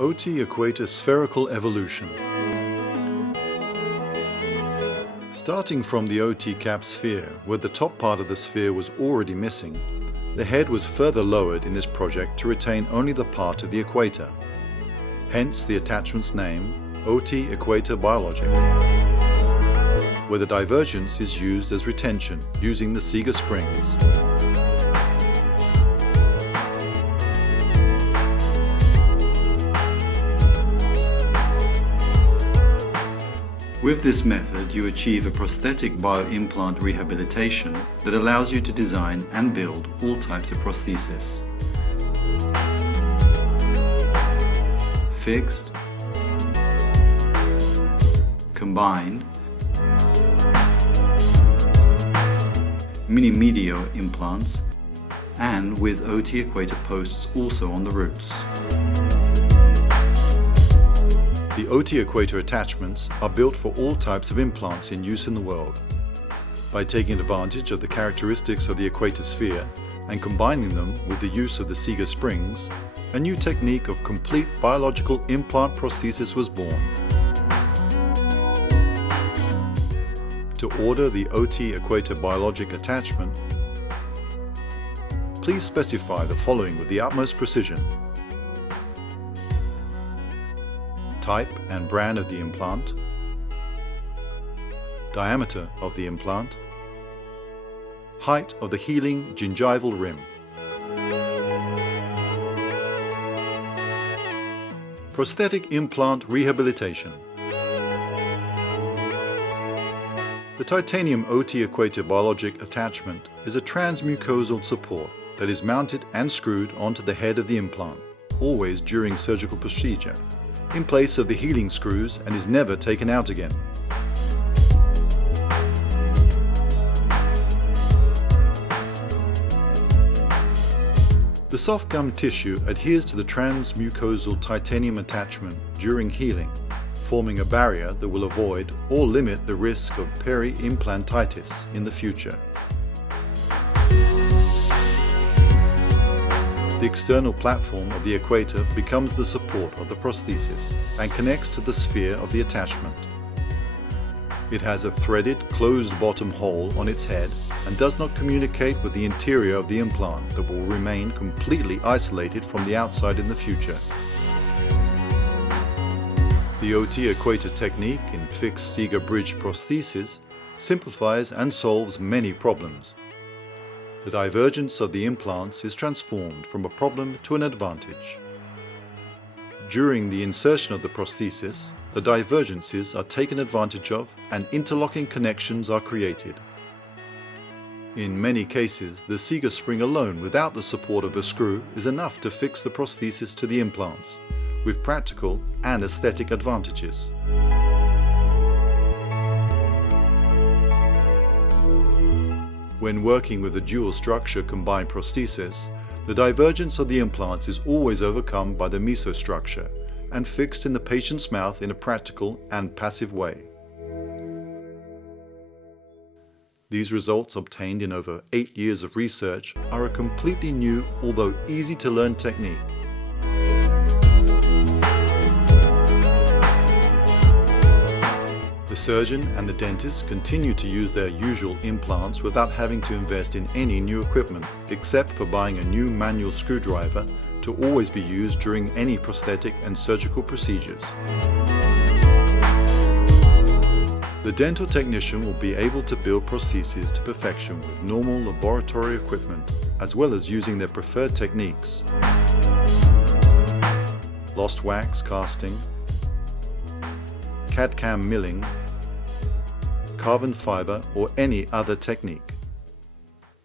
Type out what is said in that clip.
OT Equator spherical evolution. Starting from the OT cap sphere, where the top part of the sphere was already missing, the head was further lowered in this project to retain only the part of the equator. Hence the attachment's name, OT Equator Biologic, where the divergence is used as retention using the Seeger springs. With this method, you achieve a prosthetic bioimplant rehabilitation that allows you to design and build all types of prosthesis. Fixed, combined, mini-medio implants, and with OT Equator posts also on the roots. The OT Equator attachments are built for all types of implants in use in the world. By taking advantage of the characteristics of the equator sphere and combining them with the use of the Seeger springs, a new technique of complete biological implant prosthesis was born. To order the OT Equator Biologic attachment, please specify the following with the utmost precision: type and brand of the implant, diameter of the implant, height of the healing gingival rim. Prosthetic implant rehabilitation. The titanium OT Equator Biologic attachment is a transmucosal support that is mounted and screwed onto the head of the implant, always during surgical procedure, in place of the healing screws, and is never taken out again. The soft gum tissue adheres to the transmucosal titanium attachment during healing, forming a barrier that will avoid or limit the risk of peri-implantitis in the future. The external platform of the equator becomes the support of the prosthesis and connects to the sphere of the attachment. It has a threaded, closed bottom hole on its head and does not communicate with the interior of the implant that will remain completely isolated from the outside in the future. The OT Equator technique in fixed Seeger Bridge prosthesis simplifies and solves many problems. The divergence of the implants is transformed from a problem to an advantage. During the insertion of the prosthesis, the divergences are taken advantage of and interlocking connections are created. In many cases, the Seeger spring alone without the support of a screw is enough to fix the prosthesis to the implants, with practical and aesthetic advantages. When working with a dual structure combined prosthesis, the divergence of the implants is always overcome by the mesostructure and fixed in the patient's mouth in a practical and passive way. These results, obtained in over 8 years of research, are a completely new, although easy to learn technique. The surgeon and the dentist continue to use their usual implants without having to invest in any new equipment, except for buying a new manual screwdriver to always be used during any prosthetic and surgical procedures. The dental technician will be able to build prostheses to perfection with normal laboratory equipment, as well as using their preferred techniques: lost wax casting, CAD-CAM milling, carbon fiber, or any other technique.